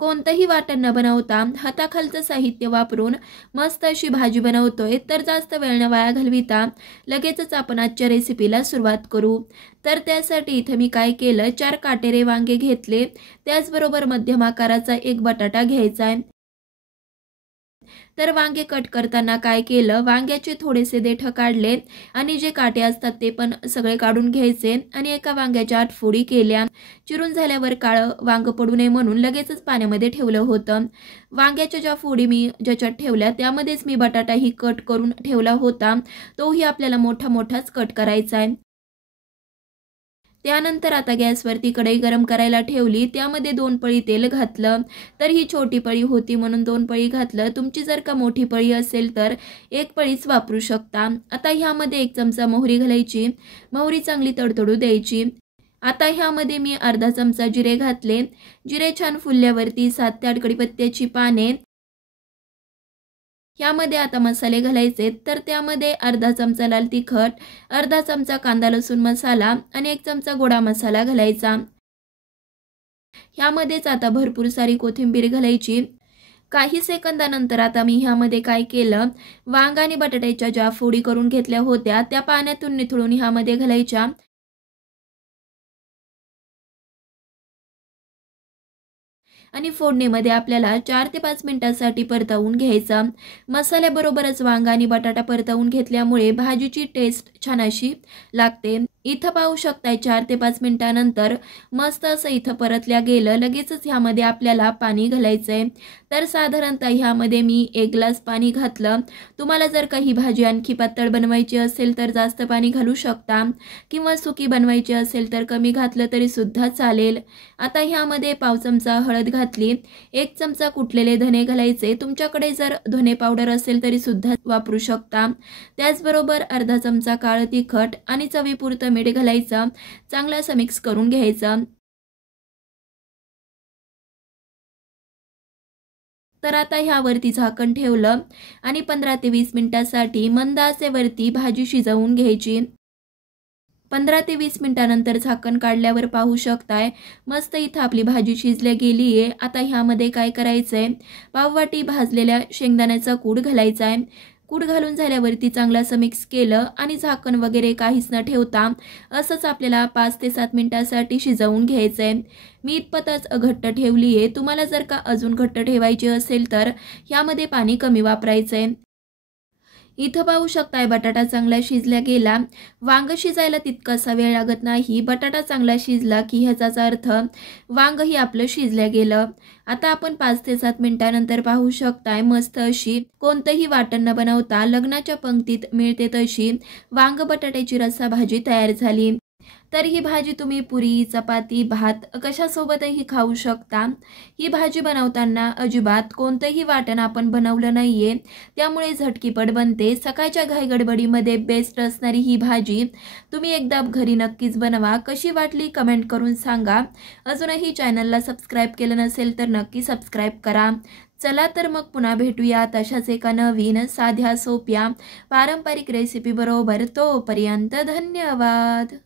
कोणतंही वाटण न बनवता हाताखालचं साहित्य वापरून मस्त अशी भाजी बनवतोय, तर जास्त वेळ न वाया घालविता लगेचच आपण आजच्या रेसिपीला सुरुवात करू। तर त्यासाठी इथे मी काय केलं, 4 काटेरे वांगे घेतले, त्याचबरोबर मध्यम आकाराचा एक बटाटा घ्यायचा आहे। तर वांगे कट करताना काय केलं, वांग्याचे थोडेसे देठ काढले आणि जे काटे असतात ते पण सगळे काढून घ्यायचे आणि एका वांग्याच्या 8 फोडी केल्या। चिरून झाल्यावर काळं वांग पडू नये म्हणून लगेचच पाण्यामध्ये ठेवलं होतं। वांग्याच्या ज्या फोडी मी ज्याच्यात ठेवल्या त्यामध्येच मी बटाटाही कट करून ठेवला होता, तोही आपल्याला मोठा मोठाच कट करायचा आहे। त्यानंतर आता गॅसवरती कढई गरम करायला ठेवली, त्यामध्ये 2 पळी तेल घातलं। तर ही छोटी पळी होती म्हणून 2 पळी घातलं, तुमची जर का मोठी पळी असेल तर 1 पळीच वापरू शकता। आता ह्यामध्ये 1 चमचा मोहरी घालायची, मोहरी चांगली तडतडू द्यायची। आता ह्यामध्ये मी अर्धा चमचा जिरे घातले, जिरे छान फुलल्यावरती 7 ते 8 कढीपत्त्याची पाने। यामध्ये आता मसाले घालायचे, तर त्यामध्ये अर्धा चमचा लाल तिखट, अर्धा चमचा कांदा लसूण मसाला आणि 1 चमचा गोडा मसाला घालायचा। यामध्येच आता भरपूर सारी कोथिंबीर घालायची। काही सेकंदानंतर आता मी ह्यामध्ये काय केलं, वांग आणि बटाट्याच्या ज्या फोडी करून घेतल्या होत्या त्या पाण्यातून निथळून ह्यामध्ये घालायच्या आणि फोडणीमध्ये आपल्याला 4 ते 5 मिनिटांसाठी परतवून घ्यायचं। मसाल्याबरोबरच वांगा आणि बटाटा परतवून घेतल्यामुळे भाजीची टेस्ट छान अशी लागते। इथं पाहू शकताय 4 ते 5 मिनिटांनंतर मस्त असं इथं परतल्या गेलं। लगेचच ह्यामध्ये आपल्याला पाणी घालायचंय, तर साधारणतः ह्यामध्ये मी 1 ग्लास पाणी घातलं। तुम्हाला जर काही भाजी आणखी पातळ बनवायची असेल तर जास्त पाणी घालू शकता किंवा सुकी बनवायची असेल तर कमी घातलं तरी सुद्धा चालेल। आता ह्यामध्ये पाव चमचा हळद घातली, 1 चमचा कुटलेले धने घालायचे, तुमच्याकडे जर धने पावडर असेल तरी सुद्धा वापरू शकता। त्याचबरोबर अर्धा चमचा काळं तिखट आणि चवीपुरतं मीठ घालायचं, चांगलं असं मिक्स करून घ्यायचं। तर आता ह्यावरती झाकण ठेवलं आणि 15 ते 20 मिनिटांसाठी मंद आचेवरती भाजी शिजवून घ्यायची। 15 ते 20 मिनिटांनंतर झाकण काढल्यावर पाहू शकताय मस्त इथं आपली भाजी शिजल्या गेली आहे। आता ह्यामध्ये काय करायचंय, पाववाटी भाजलेल्या शेंगदाण्याचा कूट घालायचा आहे। कूट घालून झाल्यावरती चांगलं असं मिक्स केलं आणि झाकण वगैरे काहीच न ठेवता असंच आपल्याला 5 ते 7 मिनिटांसाठी शिजवून घ्यायचंय। मी इतपतच घट्ट ठेवली आहे, तुम्हाला जर का अजून घट्ट ठेवायची असेल तर ह्यामध्ये पाणी कमी वापरायचंय। इथं पाहू शकताय बटाटा चांगला शिजला गेला, वांग शिजायला तितकासा वेळ लागत नाही। बटाटा चांगला शिजला की ह्याचाच अर्थ वांगही आपलं शिजलं गेलं। आता आपण 5 ते 7 मिनिटांनंतर पाहू शकताय मस्त अशी कोणतंही वाटण न बनवता लग्नाच्या पंक्तीत मिळते तशी वांग बटाट्याची रस्सा भाजी तयार झाली। तर ही भाजी तुम्ही पुरी, चपाती, भात कशासोबतही खाऊ शकता। ही भाजी बनवताना अजिबात कोणतंही वाटण आपण बनवलं नाहीये, त्यामुळे झटकीपट बनते। सकाळच्या घाईगडबडीमध्ये बेस्ट असणारी ही भाजी तुम्ही एकदा घरी नक्कीच बनवा। कशी वाटली कमेंट करून सांगा। अजूनही चॅनलला सबस्क्राईब केलं नसेल तर नक्की सबस्क्राईब करा। चला तर मग पुन्हा भेटूया तशाच एका नवीन साध्या सोप्या पारंपरिक रेसिपी बरोबर। तोपर्यंत धन्यवाद।